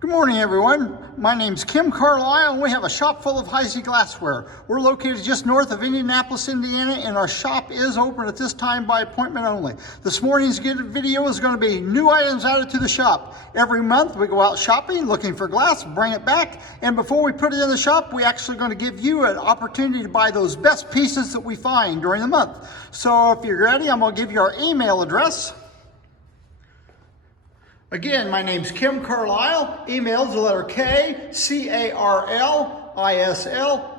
Good morning, everyone. My name's Kim Carlisle, and we have a shop full of Heisey glassware. We're located just north of Indianapolis, Indiana, and our shop is open at this time by appointment only. This morning's video is going to be new items added to the shop. Every month we go out shopping, looking for glass, bring it back, and before we put it in the shop, we're actually going to give you an opportunity to buy those best pieces that we find during the month. So if you're ready, I'm going to give you our email address. Again, my name's Kim Carlisle. Email's the letter K, C-A-R-L-I-S-L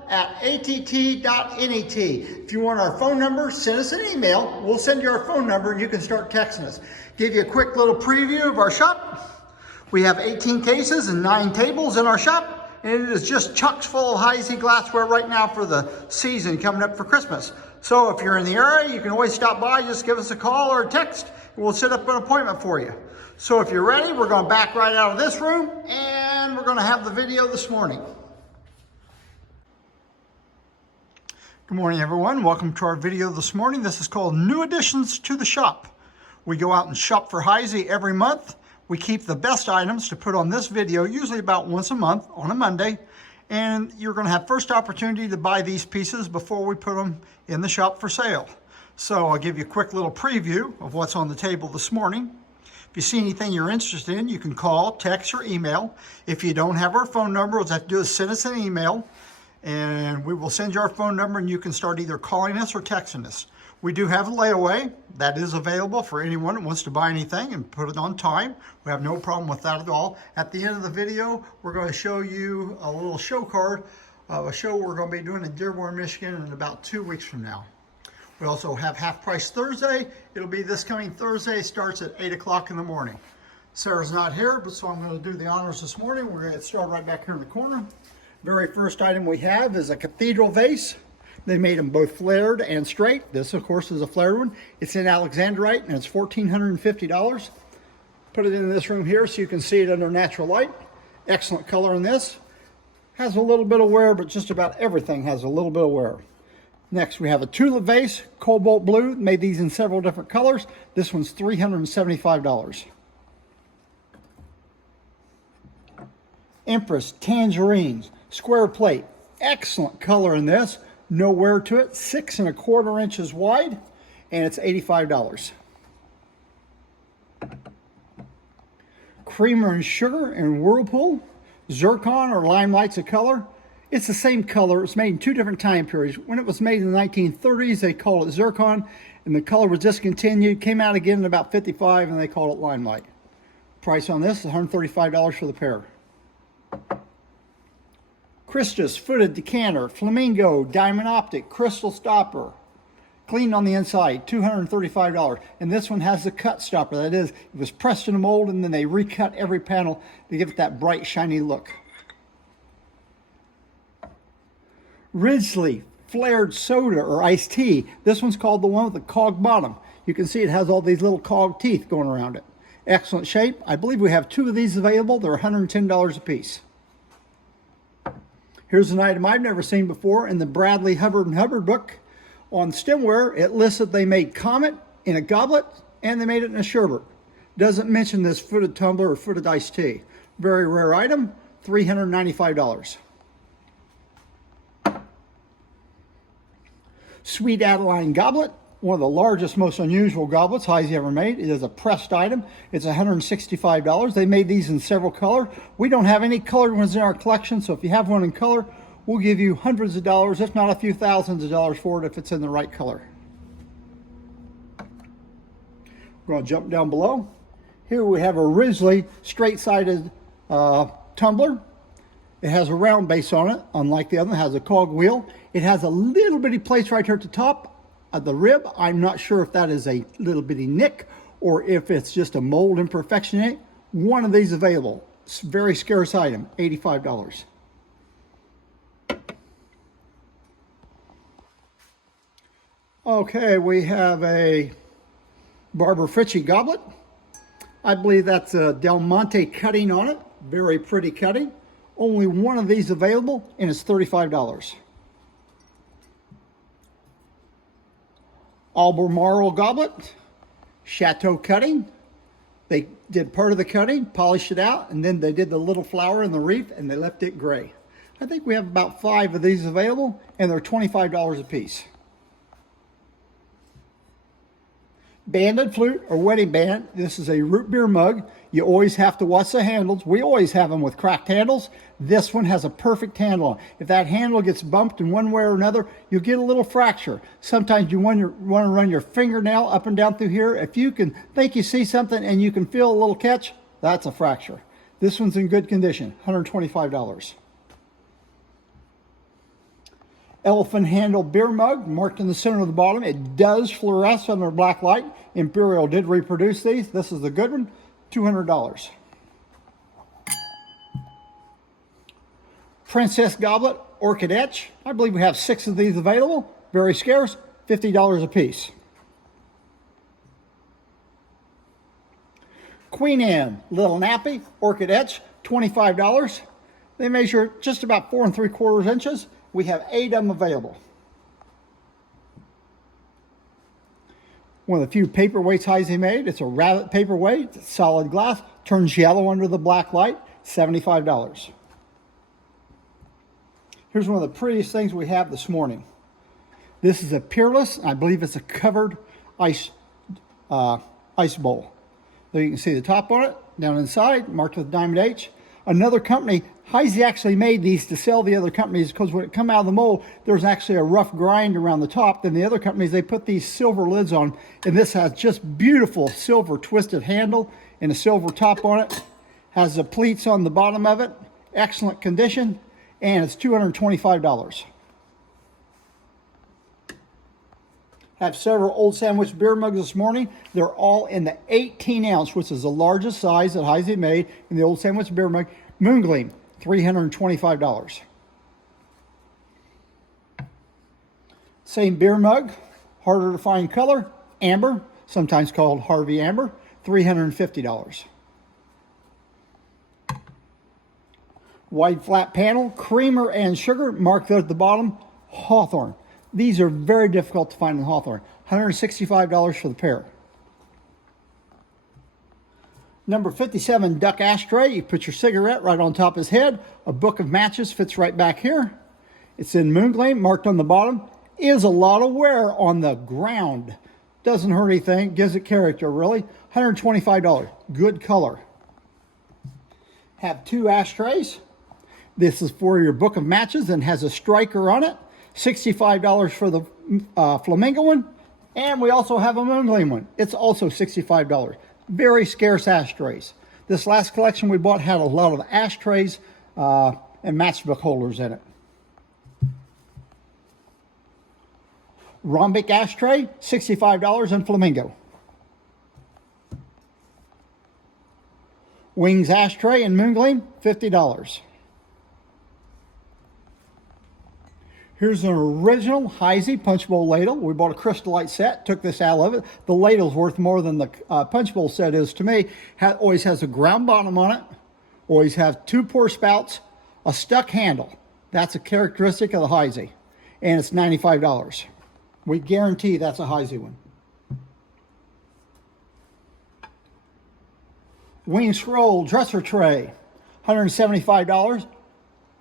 @att.net. If you want our phone number, send us an email. We'll send you our phone number and you can start texting us. Give you a quick little preview of our shop. We have 18 cases and 9 tables in our shop, and it is just chock full of Heisey glassware right now for the season coming up for Christmas. So if you're in the area, you can always stop by, just give us a call or a text, and we'll set up an appointment for you. So if you're ready, we're going to back right out of this room and we're going to have the video this morning. Good morning, everyone. Welcome to our video this morning. This is called New Additions to the Shop. We go out and shop for Heisey every month. We keep the best items to put on this video, usually about once a month on a Monday. And you're going to have first opportunity to buy these pieces before we put them in the shop for sale. So I'll give you a quick little preview of what's on the table this morning. If you see anything you're interested in, you can call, text, or email. If you don't have our phone number, what you have to do is send us an email, and we will send you our phone number, and you can start either calling us or texting us. We do have a layaway that is available for anyone that wants to buy anything and put it on time. We have no problem with that at all. At the end of the video, we're going to show you a little show card of a show we're going to be doing in Dearborn, Michigan in about 2 weeks from now. We also have Half Price Thursday. It'll be this coming Thursday. Starts at 8 o'clock in the morning. Sarah's not here, but so I'm going to do the honors this morning. We're going to get started right back here in the corner. Very first item we have is a cathedral vase. They made them both flared and straight. This, of course, is a flared one. It's in Alexandrite, and it's $1,450. Put it in this room here so you can see it under natural light. Excellent color in this. Has a little bit of wear, but just about everything has a little bit of wear. Next, we have a tulip vase, cobalt blue. Made these in several different colors. This one's $375. Empress tangerines, square plate. Excellent color in this. No wear to it. 6 1/4 inches wide, and it's $85. Creamer and sugar in Whirlpool. Zircon or limelight's a color. It's the same color. It's made in 2 different time periods. When it was made in the 1930s, they called it zircon, and the color was discontinued. Came out again in about 55, and they called it limelight. Price on this is $135 for the pair. Christus footed decanter, flamingo, diamond optic, crystal stopper. Cleaned on the inside, $235. And this one has the cut stopper. That is, it was pressed in a mold, and then they recut every panel to give it that bright, shiny look. Ridgely flared soda or iced tea. This one's called the one with the cog bottom. You can see it has all these little cog teeth going around it. Excellent shape. I believe we have 2 of these available. They're $110 a piece. Here's an item I've never seen before in the Bradley Hubbard & Hubbard book. On stemware, it lists that they made Comet in a goblet and they made it in a sherbet. Doesn't mention this footed tumbler or footed iced tea. Very rare item, $395. Sweet Adeline goblet, one of the largest, most unusual goblets Heisey ever made. It is a pressed item. It's $165. They made these in several colors. We don't have any colored ones in our collection, so if you have one in color, we'll give you hundreds of dollars, if not a few thousands of dollars for it if it's in the right color. We're going to jump down below. Here we have a Ridgely straight-sided tumbler. It has a round base on it, unlike the other. It has a cog wheel. It has a little bitty place right here at the top of the rib. I'm not sure if that is a little bitty nick or if it's just a mold imperfection in it. One of these available. It's a very scarce item, $85. Okay, we have a Barbara Fritchie goblet. I believe that's a Del Monte cutting on it. Very pretty cutting. Only one of these available, and it's $35. Albemarle goblet, Chateau cutting, They did part of the cutting, polished it out, and then they did the little flower and the wreath, and they left it gray. I think we have about 5 of these available, and they're $25 a piece. Banded flute or wedding band. This is a root beer mug. You always have to watch the handles. We always have them with cracked handles. This one has a perfect handle on it. If that handle gets bumped in one way or another, you'll get a little fracture. Sometimes you want to run your fingernail up and down through here. If you can think you see something and you can feel a little catch, that's a fracture. This one's in good condition, $125. Elephant handle beer mug, marked in the center of the bottom. It does fluoresce under black light. Imperial did reproduce these. This is the good one, $200. Princess goblet, orchid etch. I believe we have 6 of these available. Very scarce, $50 a piece. Queen Anne, little nappy, orchid etch, $25. They measure just about 4 3/4 inches. We have 8 of them available. One of the few paperweights Heisey made. It's a rabbit paperweight. It's solid glass. Turns yellow under the black light. $75. Here's one of the prettiest things we have this morning. This is a Peerless. I believe it's a covered ice bowl. There you can see the top on it. Down inside, marked with diamond H. Another company, Heisey actually made these to sell the other companies because when it come out of the mold, there's actually a rough grind around the top. Then the other companies, they put these silver lids on, and this has just beautiful silver twisted handle and a silver top on it. Has the pleats on the bottom of it. Excellent condition, and it's $225. Have several Old Sandwich beer mugs this morning. They're all in the 18 ounce, which is the largest size that Heisey made in the Old Sandwich beer mug. Moongleam, $325. Same beer mug, harder to find color, amber, sometimes called Harvey Amber, $350. Wide flat panel, creamer and sugar, marked there at the bottom, Hawthorne. These are very difficult to find in Hawthorne. $165 for the pair. Number 57 duck ashtray. You put your cigarette right on top of his head. A book of matches fits right back here. It's in Moongleam, marked on the bottom. Is a lot of wear on the ground. Doesn't hurt anything. Gives it character, really. $125. Good color. Have 2 ashtrays. This is for your book of matches and has a striker on it. $65 for the flamingo one, and we also have a Moongleam one. It's also $65. Very scarce ashtrays. This last collection we bought had a lot of ashtrays and matchbook holders in it. Rhombic ashtray, $65 in flamingo. Wings ashtray in Moongleam, $50. Here's an original Heisey punch bowl ladle. We bought a Crystalite set, took this out of it. The ladle's worth more than the punch bowl set is to me. Always has a ground bottom on it. Always have 2 pour spouts, a stuck handle. That's a characteristic of the Heisey. And it's $95. We guarantee that's a Heisey one. Wing scroll dresser tray, $175.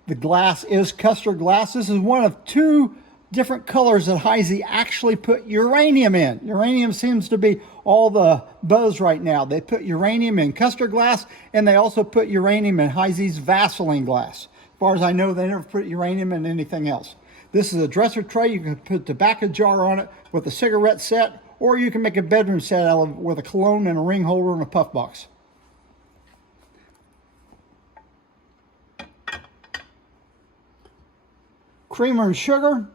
The glass is custard glass. This is one of 2 different colors that Heisey actually put uranium in. Uranium seems to be all the buzz right now. They put uranium in custard glass, and they also put uranium in Heisey's Vaseline glass. As far as I know, they never put uranium in anything else. This is a dresser tray. You can put a tobacco jar on it with a cigarette set, or you can make a bedroom set out of it with a cologne and a ring holder and a puff box. Creamer and sugar.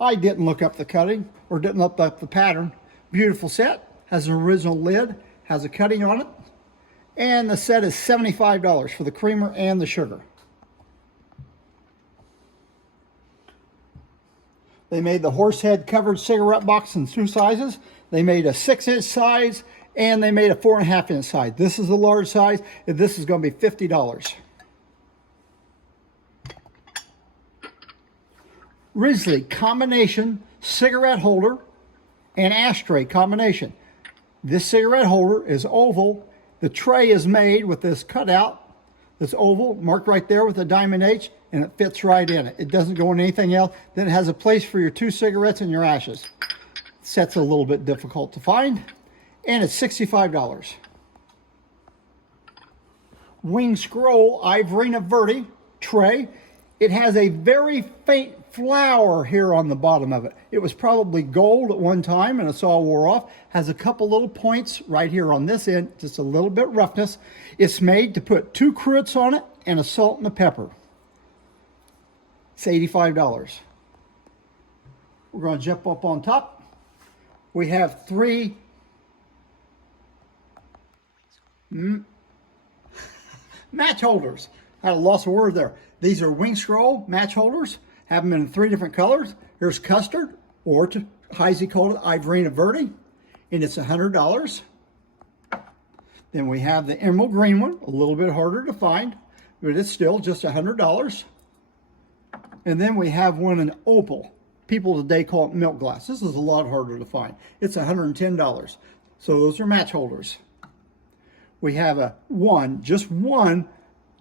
I didn't look up the cutting or didn't look up the pattern. Beautiful set. Has an original lid. Has a cutting on it. And the set is $75 for the creamer and the sugar. They made the horsehead covered cigarette box in 2 sizes. They made a 6-inch size and they made a 4.5-inch size. This is the large size. And this is going to be $50. Risley combination cigarette holder and ashtray combination. This cigarette holder is oval. The tray is made with this cutout, this oval, marked right there with a diamond H, and it fits right in it. It doesn't go in anything else. Then it has a place for your 2 cigarettes and your ashes. Set's a little bit difficult to find, and it's $65. Wing Scroll Ivorina Verde tray. It has a very faint flower here on the bottom of it. It was probably gold at one time and it's all wore off. Has a couple little points right here on this end, just a little bit roughness. It's made to put 2 cruets on it and a salt and a pepper. It's $85. We're going to jump up on top. We have 3 match holders. I had a loss of word there. These are Wing Scroll match holders. Have them in 3 different colors. Here's custard, or Heisey called it Ivorina Verde, and it's $100. Then we have the emerald green one, a little bit harder to find, but it's still just $100. And then we have one in opal. People today call it milk glass. This is a lot harder to find. It's $110. So those are match holders. We have just one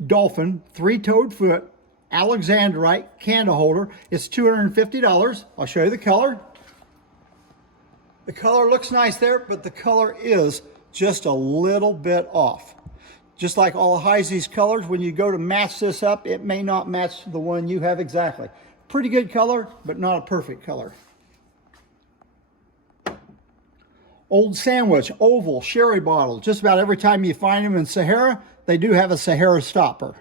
dolphin, 3-toed foot, Alexandrite candle holder. It's $250. I'll show you the color. The color looks nice there, but the color is just a little bit off. Just like all of Heisey's colors, when you go to match this up, it may not match the one you have exactly. Pretty good color, but not a perfect color. Old Sandwich, oval, sherry bottle. Just about every time you find them in Sahara, they do have a Sahara stopper.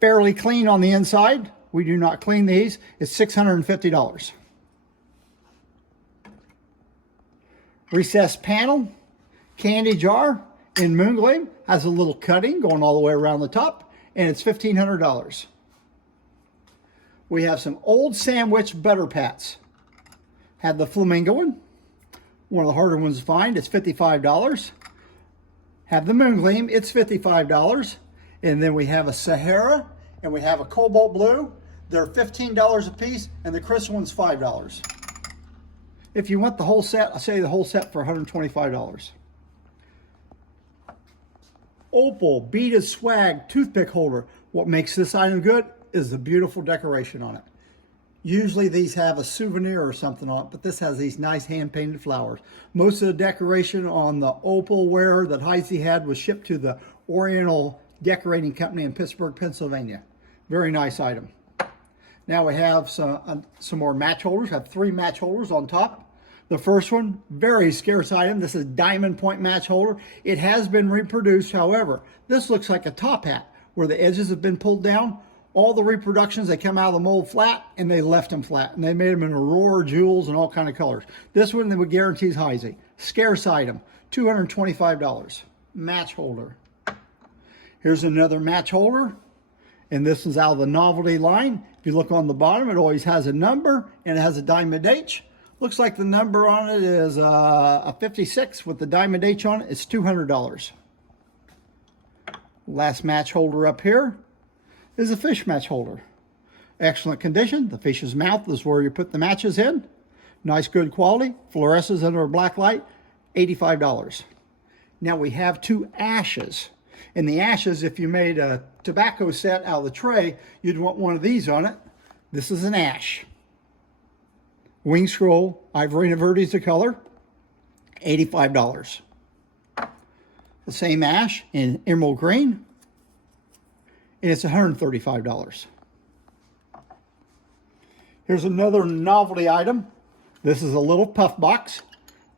Fairly clean on the inside. We do not clean these. It's $650. Recessed panel, candy jar in moon gleam. Has a little cutting going all the way around the top, and it's $1,500. We have some Old Sandwich butter pats. Had the flamingo one of the harder ones to find. It's $55. Have the moon gleam. It's $55. And then we have a Sahara, and we have a cobalt blue. They're $15 a piece, and the crystal one's $5. If you want the whole set, I'll sell you the whole set for $125. Opal beaded swag toothpick holder. What makes this item good is the beautiful decoration on it. Usually these have a souvenir or something on it, but this has these nice hand-painted flowers. Most of the decoration on the opal ware that Heisey had was shipped to the Oriental Decorating Company in Pittsburgh, Pennsylvania. Very nice item. Now we have some more match holders. I have 3 match holders on top. The first one, very scarce item. This is diamond point match holder. It has been reproduced. However, this looks like a top hat where the edges have been pulled down. All the reproductions, they come out of the mold flat, and they left them flat. And they made them in aurora, jewels, and all kind of colors. This one, they would guarantees Heisey. Scarce item, $225. Match holder. Here's another match holder. And this is out of the novelty line. If you look on the bottom, it always has a number, and it has a diamond H. Looks like the number on it is a 56 with the diamond H on it. It's $200. Last match holder up here is a fish match holder. Excellent condition. The fish's mouth is where you put the matches in. Nice, good quality. Fluoresces under a black light. $85. Now we have 2 ashes. In the ashes, if you made a tobacco set out of the tray, you'd want one of these on it. This is an ash. Wing Scroll, Ivorina Verde is the color. $85. The same ash in emerald green, and it's $135. Here's another novelty item. This is a little puff box.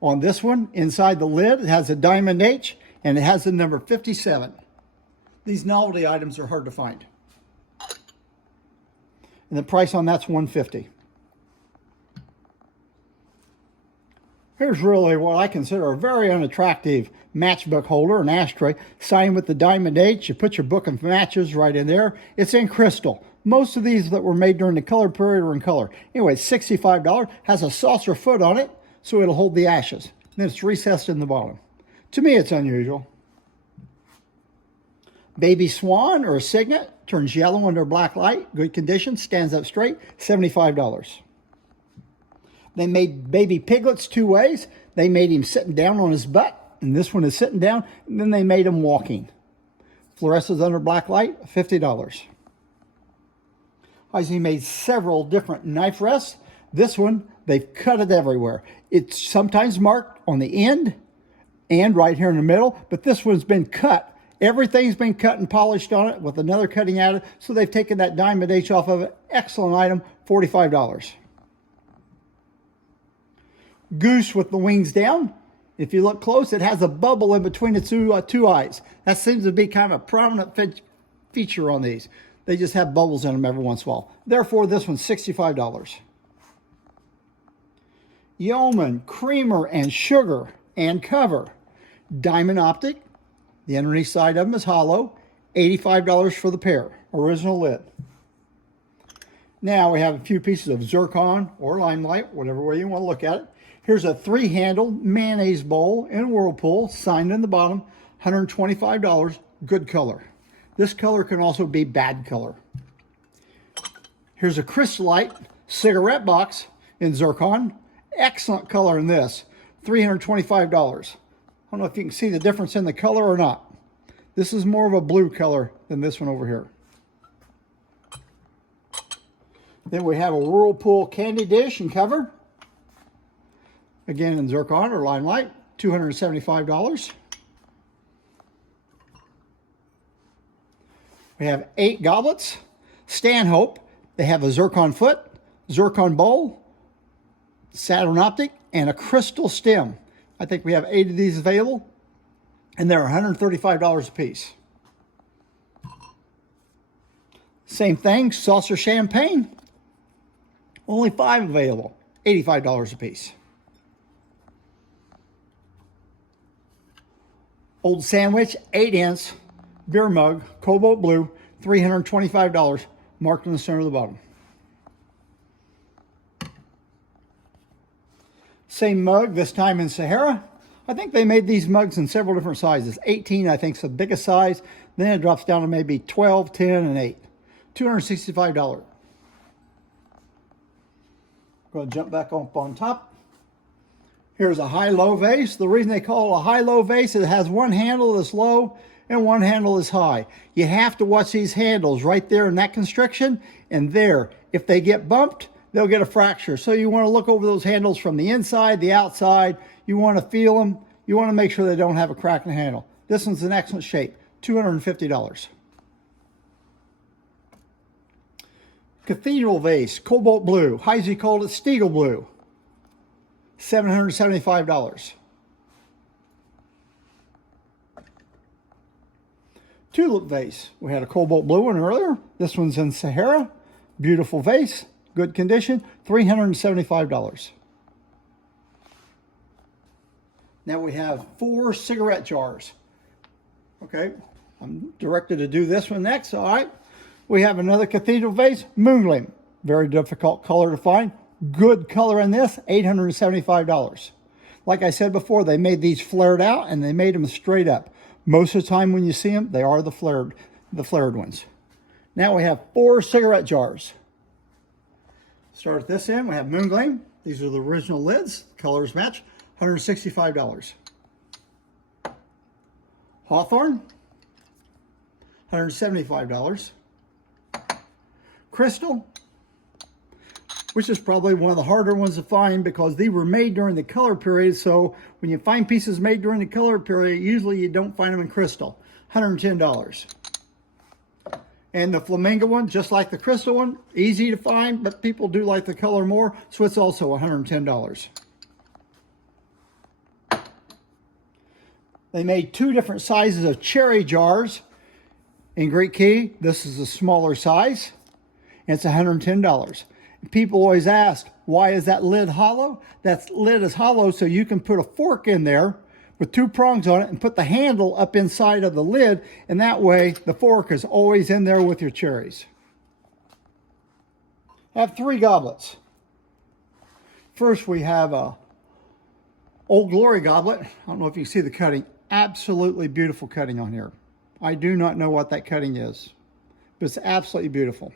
On this one, inside the lid, it has a diamond H, and it has the number 57. These novelty items are hard to find. And the price on that's $150. Here's really what I consider a very unattractive matchbook holder, an ashtray, signed with the diamond H. You put your book of matches right in there. It's in crystal. Most of these that were made during the color period are in color. Anyway, it's $65. Has a saucer foot on it, so it'll hold the ashes. Then it's recessed in the bottom. To me, it's unusual. Baby swan or a signet, turns yellow under black light, good condition, stands up straight, $75. They made baby piglets 2 ways. They made him sitting down on his butt and this one is sitting down, and then they made them walking. Fluoresces under black light, $50. Heisey made several different knife rests. This one, they've cut it everywhere. It's sometimes marked on the end and right here in the middle, but this one's been cut. Everything's been cut and polished on it with another cutting added, so they've taken that diamond H off of it. Excellent item, $45. Goose with the wings down. If you look close, it has a bubble in between the two eyes. That seems to be kind of a prominent feature on these. They just have bubbles in them every once in a while. Therefore, this one's $65. Yeoman, creamer, and sugar and cover. Diamond optic. The underneath side of them is hollow. $85 for the pair. Original lid. Now we have a few pieces of zircon or limelight, whatever way you want to look at it. Here's a 3-handled mayonnaise bowl in Whirlpool, signed in the bottom, $125, good color. This color can also be bad color. Here's a Crystalite cigarette box in zircon. Excellent color in this, $325. I don't know if you can see the difference in the color or not. This is more of a blue color than this one over here. Then we have a Whirlpool candy dish and cover. Again in zircon or limelight, $275. We have 8 goblets. Stanhope, they have a zircon foot, zircon bowl, Saturn optic, and a crystal stem. I think we have 8 of these available, and they're $135 a piece. Same thing, saucer champagne. Only 5 available, $85 a piece. Old Sandwich 8-ounce beer mug, cobalt blue, $325, marked in the center of the bottom. Same mug, this time in Sahara. I think they made these mugs in several different sizes. 18, I think, is the biggest size. Then it drops down to maybe 12, 10, and 8. $265. Going to jump back up on top. Here's a high-low vase. The reason they call it a high-low vase is it has one handle that's low and one handle is high. You have to watch these handles right there in that constriction and there. If they get bumped, they'll get a fracture. So you want to look over those handles from the inside, the outside. You want to feel them. You want to make sure they don't have a crack in the handle. This one's in excellent shape, $250. Cathedral vase, cobalt blue. Heisey called it Stiegel blue, $775. Tulip vase. We had a cobalt blue one earlier. This one's in Sahara. Beautiful vase, good condition, $375. Now we have 4 cigarette jars. Okay, I'm directed to do this one next. All right, we have another cathedral vase, moongleam. Very difficult color to find. Good color in this, $875. Like I said before, they made these flared out and they made them straight up. Most of the time when you see them, they are the flared ones. Now we have 4 cigarette jars. Start at this end, we have moongleam. These are the original lids, colors match, $165. Hawthorne, $175. Crystal, which is probably one of the harder ones to find because they were made during the color period. So when you find pieces made during the color period, usually you don't find them in crystal. $110. And the flamingo one, just like the crystal one, easy to find, but people do like the color more, so it's also $110. They made 2 different sizes of cherry jars in Greek key. This is a smaller size, and it's $110. People always ask, why is that lid hollow? That lid is hollow so you can put a fork in there with 2 prongs on it and put the handle up inside of the lid, and that way the fork is always in there with your cherries. I have 3 goblets. First we have a Old Glory goblet. I don't know if you can see the cutting. Absolutely beautiful cutting on here. I do not know what that cutting is, but it's absolutely beautiful.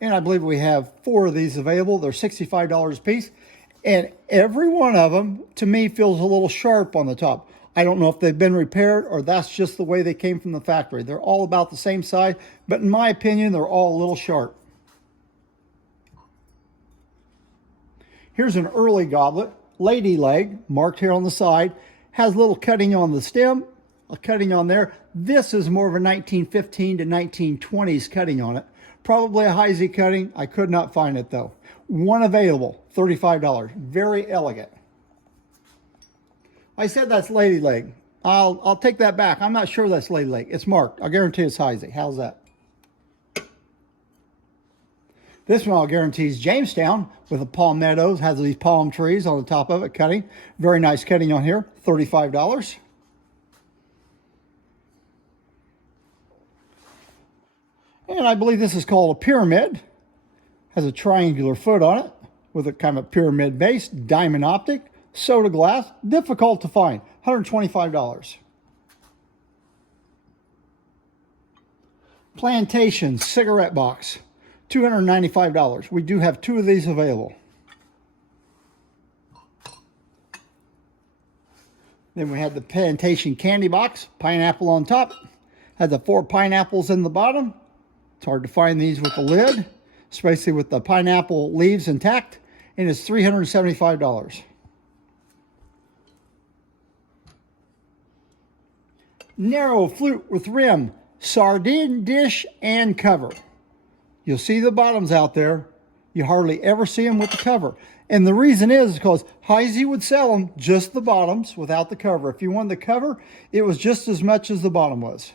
And I believe we have 4 of these available. They're $65 a piece. And every one of them, to me, feels a little sharp on the top. I don't know if they've been repaired or that's just the way they came from the factory. They're all about the same size, but in my opinion, they're all a little sharp. Here's an early goblet, lady leg, marked here on the side. Has a little cutting on the stem, a cutting on there. This is more of a 1915 to 1920s cutting on it. Probably a Heisey cutting. I could not find it though. One available, $35. Very elegant. I said that's lady leg. I'll take that back. I'm not sure that's lady leg. It's marked. I guarantee it's Heisey. How's that? This one I'll guarantee is Jamestown with the palmettos. Has these palm trees on the top of it cutting. Very nice cutting on here. $35. And I believe this is called a pyramid. Has a triangular foot on it with a kind of pyramid base. Diamond optic. Soda glass. Difficult to find. $125. Plantation cigarette box. $295. We do have 2 of these available. Then we have the Plantation candy box, pineapple on top. Has the 4 pineapples in the bottom. It's hard to find these with the lid, especially with the pineapple leaves intact, and it's $375. Narrow flute with rim, sardine dish and cover. You'll see the bottoms out there. You hardly ever see them with the cover. And the reason is because Heisey would sell them just the bottoms without the cover. If you wanted the cover, it was just as much as the bottom was.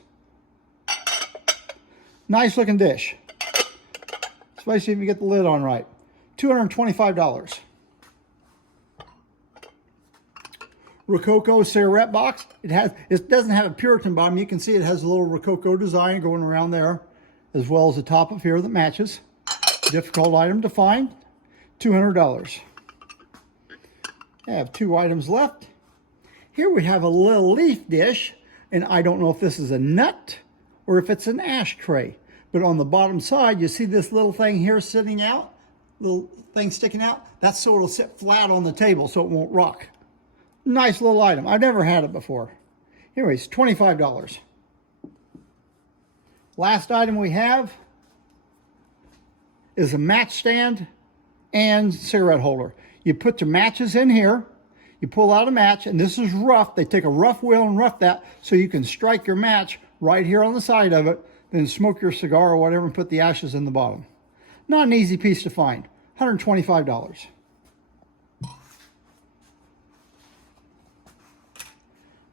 Nice looking dish. Especially if you get the lid on right. $225. Rococo cigarette box. It doesn't have a Puritan bottom. You can see it has a little Rococo design going around there, as well as the top of here that matches. Difficult item to find. $200. I have 2 items left. Here we have a little leaf dish, and I don't know if this is a nut or if it's an ashtray. But on the bottom side, you see this little thing here sitting out, little thing sticking out. That's so it'll sit flat on the table so it won't rock. Nice little item. I've never had it before. Anyways, $25. Last item we have is a match stand and cigarette holder. You put your matches in here, you pull out a match, and this is rough. They take a rough wheel and rough that so you can strike your match right here on the side of it, then smoke your cigar or whatever and put the ashes in the bottom. Not an easy piece to find. $125.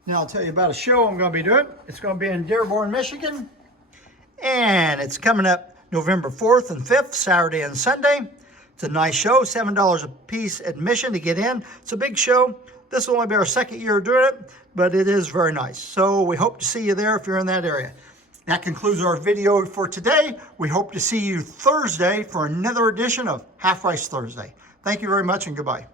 Now I'll tell you about a show I'm going to be doing. It's going to be in Dearborn, Michigan. And it's coming up November 4th and 5th, Saturday and Sunday. It's a nice show, $7 a piece admission to get in. It's a big show. This will only be our 2nd year doing it, but it is very nice. So we hope to see you there if you're in that area. That concludes our video for today. We hope to see you Thursday for another edition of Half Price Thursday. Thank you very much and goodbye.